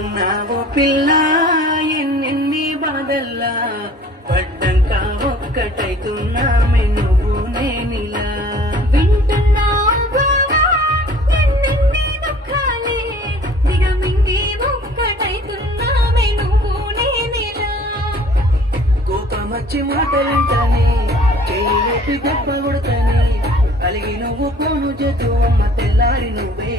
వింటున్నావో పిల్ల ఎన్నెన్ని బాధల్లా పడ్డంక ఒక్కటైతున్నామే నువ్వు నేనిలా కోపమచ్చి మాటలంటానే చెయ్యి దెబ్బ కొడతానే అలిగి నువ్వు పోను చేతు అమ్మ తెల్లారి నువ్వే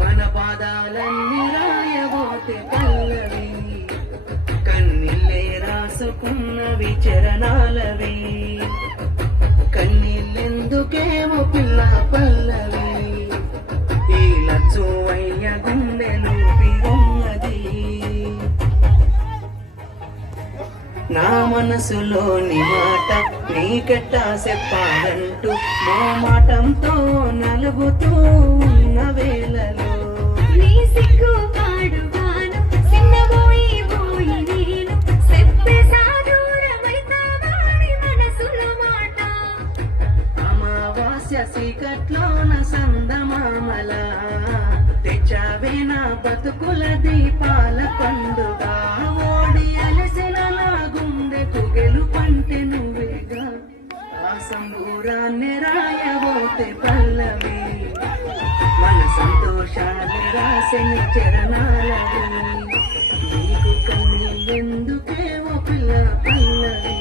మన పాదాలన్నీ రాయబోతే పల్లవి కన్నీళ్ళే రాసుకున్నవి చరణాలవి కన్నీళ్ళెందుకేమో పిల్ల పల్లవి ఈ లచ్చు అయ్య గుండెలు ఉన్నది నా మనసులోని మాట నీకెట్టా చెప్పాలంటూ మా మాటంతో నలుగుతూ ఉన్న వేళలో నీ సిగ్గు పాడుగాను సిన్నబోయి పోయి నేను చెప్పే సాదూరమైతావాని మనసులో మాట అమావాస్య సీకట్లోన సందమామల తెచ్చావే నా బతుకుల దీపాల పండుగ ఓడి అలసిన నా గుండెకు గెలుపంటే నువ్వేగా ఆ సంబూరాన్ని రాయబోతే పల్లవి మన సంతోషాలు రాసిన చరణాలవి నీకు కన్నీళ్ళెందుకేవో పిల్ల పల్లవి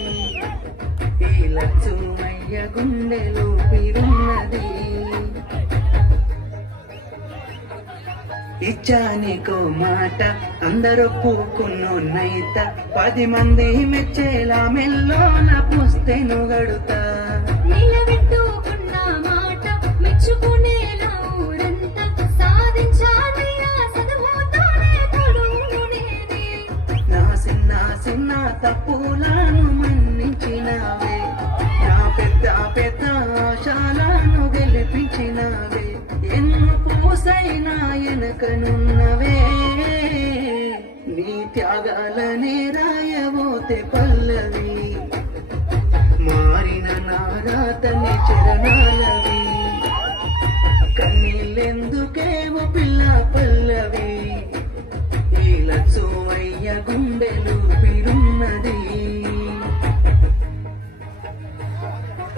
ఈ లచ్చు అయ్య గుండెలో పిరున్నది ఇచ్చానికో మాట అందరూ పూకున్నోన్నైత 10 మంది మెచ్చేలా మెల్లోన పుస్తెను గడుతా నిలబెట్టుకున్న మాట మెచ్చుకునేలా ఊరంతా సాధించాలయ్యా చదువుతోనే తొడుగు నేనే నా చిన్న చిన్న తప్పులను మన్నించినావే నా పెద్ద పెద్ద ఆశాలను గెలిపించినావే ఎన్ను పూసైనా ఎనకనున్నవే నీ త్యాగాలనే రాయబోతే పల్లవి మారిన నారాతని చరణాలవి కన్నీళ్ళెందుకేమో పిల్ల పల్లవి ఈ లచ్చు అయ్య గుండెలు పిరున్నది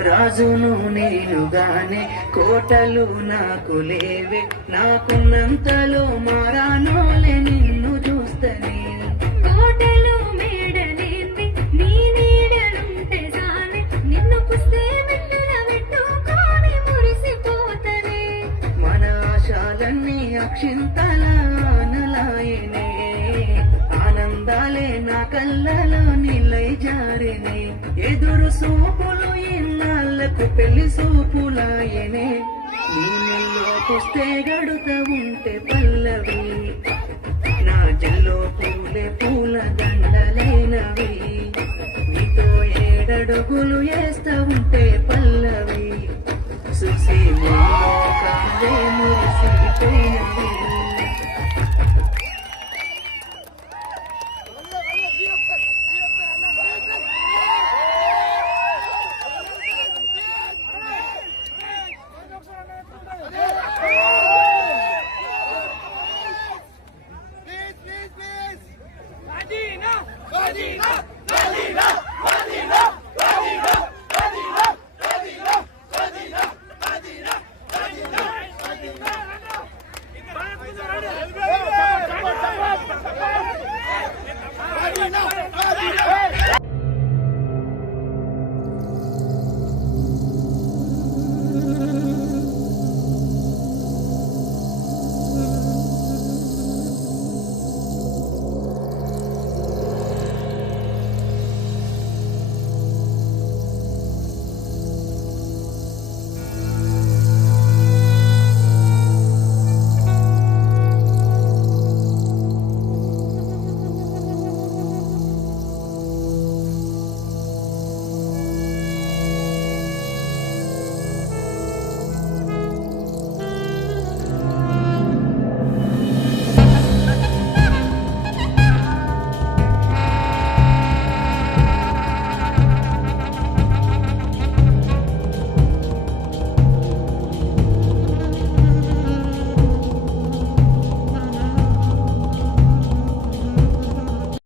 రాజును నేనుగానే కోటలు నాకు లేవే నాకున్నంతలో మారానోలే నిన్ను చూస్తనే కోటలు మేడలేంది నీ నీడలుంటే చాలే నిన్ను పుస్తే మెట్టున పెట్టుకొని మురిసిపోతనే మన ఆశాలన్నీ అక్షింతల ఆనలాయనే ఆనందాలే నా కళ్ళలో నిలై జారినే ఎదురు సూపులు ఇన్నాళ్లకు పెళ్లి సూపులాయనే నీళ్ళల్లో పుస్తే గడుత ఉంటే పల్లవి నా జల్లో పూలే పూల దండలైనవి నీతో 7 అడుగులు